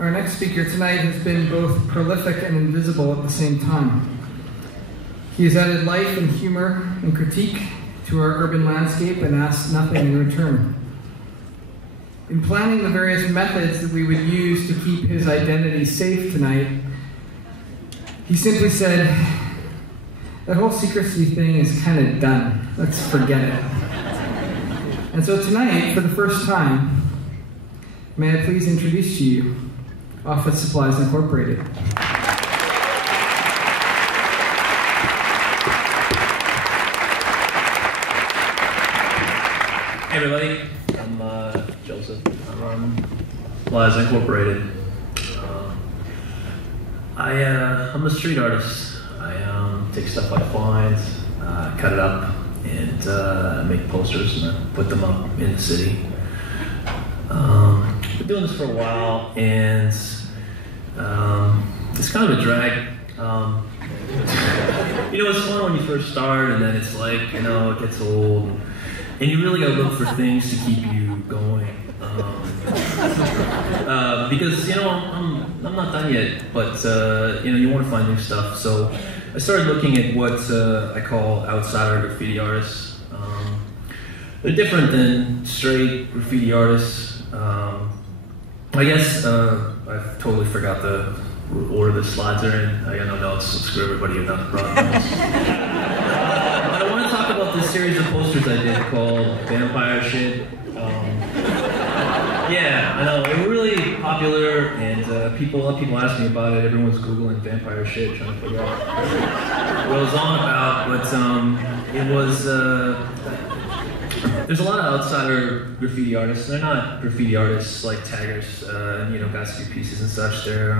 Our next speaker tonight has been both prolific and invisible at the same time. He has added life and humor and critique to our urban landscape and asked nothing in return. In planning the various methods that we would use to keep his identity safe tonight, he simply said, "That whole secrecy thing is kind of done. Let's forget it." And so tonight, for the first time, may I please introduce to you Office Supplies Incorporated. Hey everybody, I'm Joseph. I'm on Supplies Incorporated. I'm a street artist. I take stuff I find, cut it up, and make posters, and I put them up in the city. Been doing this for a while, and it's kind of a drag. It's fun when you first start, and then it's like, it gets old, and you really gotta look for things to keep you going. Because, I'm not done yet, but, you want to find new stuff. So I started looking at what I call outsider graffiti artists. They're different than straight graffiti artists. I guess I've totally forgot the order the slides are in. I got no notes, so screw everybody who not brought notes. But I want to talk about this series of posters I did called Vampire Shit. Yeah, I know, they were really popular, and people ask me about it. Everyone's Googling vampire shit, trying to figure out what it was on about, but it was, there's a lot of outsider graffiti artists. They're not graffiti artists like taggers, guys who do pieces and such. They're,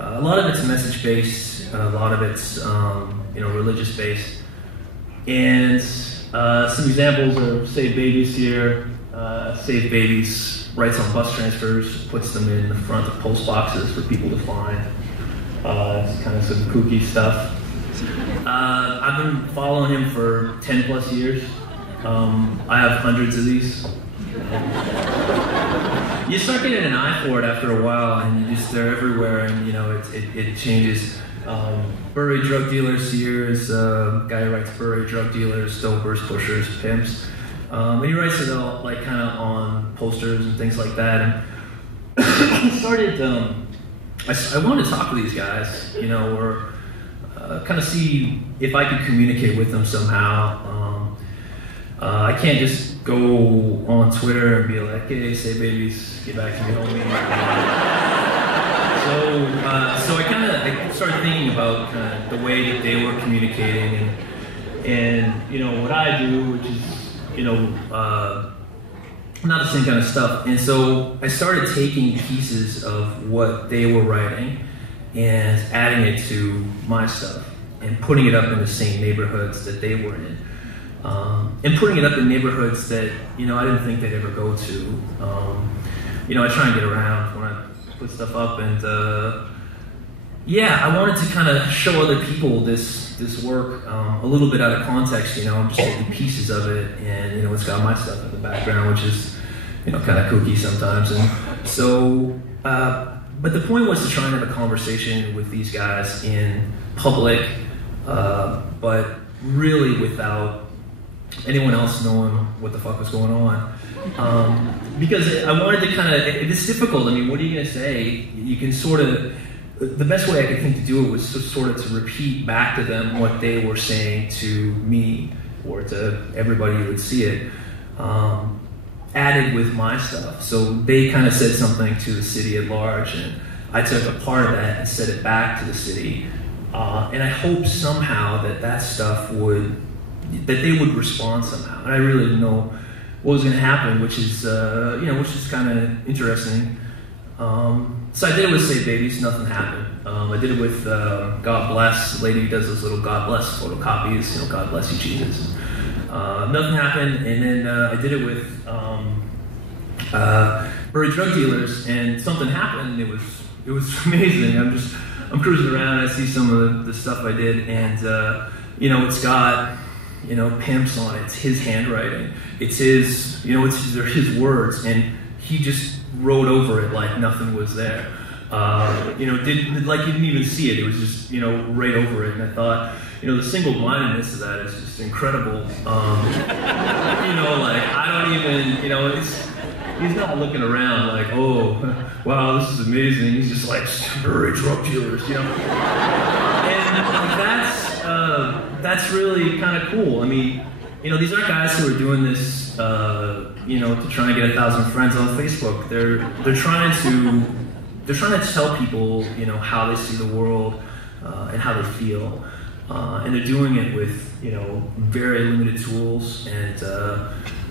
a lot of it's message-based, a lot of it's, religious-based. And some examples are Save Babies here. Save Babies writes on bus transfers, puts them in the front of post boxes for people to find. It's kind of some kooky stuff. I've been following him for 10 plus years. I have hundreds of these. You start getting an eye for it after a while, and they're everywhere, and it changes. Buried drug dealers here is a guy who writes buried drug dealers, dopers, pushers, pimps. And he writes it all kind of on posters and things like that. And I started, I wanted to talk to these guys, or kind of see if I could communicate with them somehow. I can't just go on Twitter and be like, "Hey, Say Babies, get back to me, homie." So I started thinking about the way that they were communicating, and what I do, which is not the same kind of stuff. And so I started taking pieces of what they were writing and adding it to my stuff and putting it up in the same neighborhoods that they were in. And putting it up in neighborhoods that, I didn't think they'd ever go to. I try and get around when I put stuff up, and I wanted to kind of show other people this work a little bit out of context. I'm just taking pieces of it, and it's got my stuff in the background, which is kind of kooky sometimes. And so, but the point was to try and have a conversation with these guys in public, but really without anyone else knowing what the fuck was going on. Because I wanted to kind of, it's difficult. I mean, what are you going to say? You can sort of, the best way I could think to do it was to repeat back to them what they were saying to me, or to everybody who would see it, added with my stuff. So they kind of said something to the city at large, and I took a part of that and said it back to the city. And I hope somehow that stuff that they would respond somehow. And I really didn't know what was going to happen, which is kind of interesting. So I did it with Save Babies, nothing happened. I did it with God Bless, the lady who does those little God Bless photocopies, God bless you, Jesus. Nothing happened, and then I did it with buried drug dealers, and something happened. It was amazing. I'm cruising around, and I see some of the stuff I did, and it's got pimps on it. It's his handwriting. It's his, they're his words, and he just rode over it like nothing was there. You know, like you didn't even see it. It was just, you know, right over it. And I thought, you know, the single-mindedness of that is just incredible. You know, like, I don't even, you know, he's not looking around like, oh, wow, this is amazing. He's just like, very drug dealers, you know. And that's really kind of cool. I mean, you know, these aren't guys who are doing this, you know, to try and get 1,000 friends on Facebook. They're trying to tell people, you know, how they see the world and how they feel, and they're doing it with, you know, very limited tools and,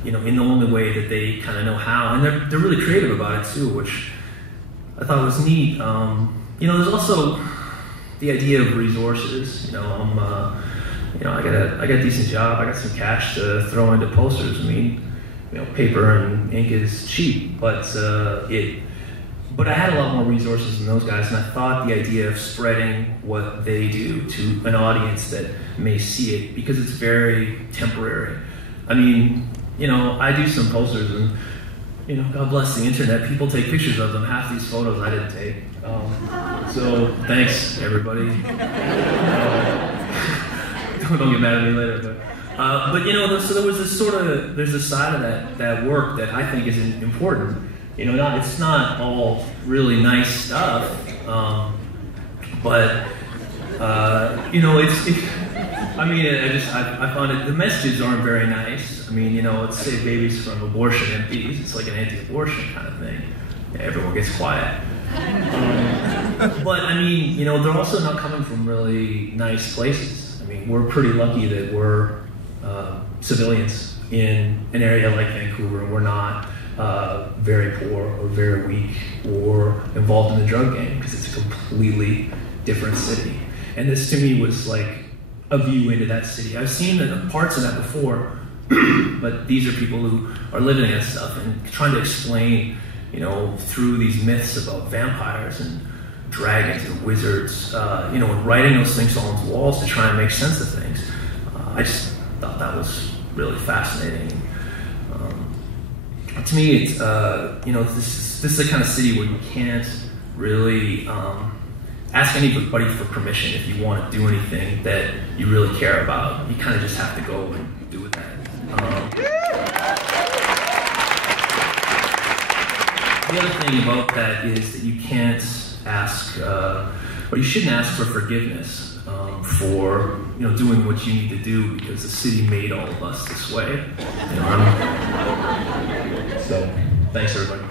you know, in the only way that they kind of know how, and they're really creative about it too, which I thought was neat. You know, there's also the idea of resources. You know, you know, I got a decent job. I got some cash to throw into posters. I mean, you know, paper and ink is cheap, but I had a lot more resources than those guys, and I thought the idea of spreading what they do to an audience that may see it, because it's very temporary. I mean, you know, I do some posters, and, you know, God bless the internet, people take pictures of them. Half these photos I didn't take. So thanks, everybody. Don't get mad at me later, but you know, so there was this there's a side of that work that I think is important. You know, it's not all really nice stuff, but you know, I mean, I found it. The messages aren't very nice. I mean, you know, it's save babies from abortion MPs. It's like an anti-abortion kind of thing. Yeah, everyone gets quiet. But I mean, you know, they're also not coming from really nice places. I mean, we're pretty lucky that we're civilians in an area like Vancouver, and we're not very poor or very weak or involved in the drug game, because it's a completely different city. And this to me was like a view into that city. I've seen parts of that before, but these are people who are living that stuff and trying to explain, you know, through these myths about vampires and dragons and wizards, you know, and writing those things on the walls to try and make sense of things. I just thought that was really fascinating. To me, it's, you know, this is the kind of city where you can't really ask anybody for permission if you want to do anything that you really care about. You kind of just have to go and do it. The other thing about that is that you can't ask, or you shouldn't ask for forgiveness for, you know, doing what you need to do, because the city made all of us this way. You know, so, thanks everybody.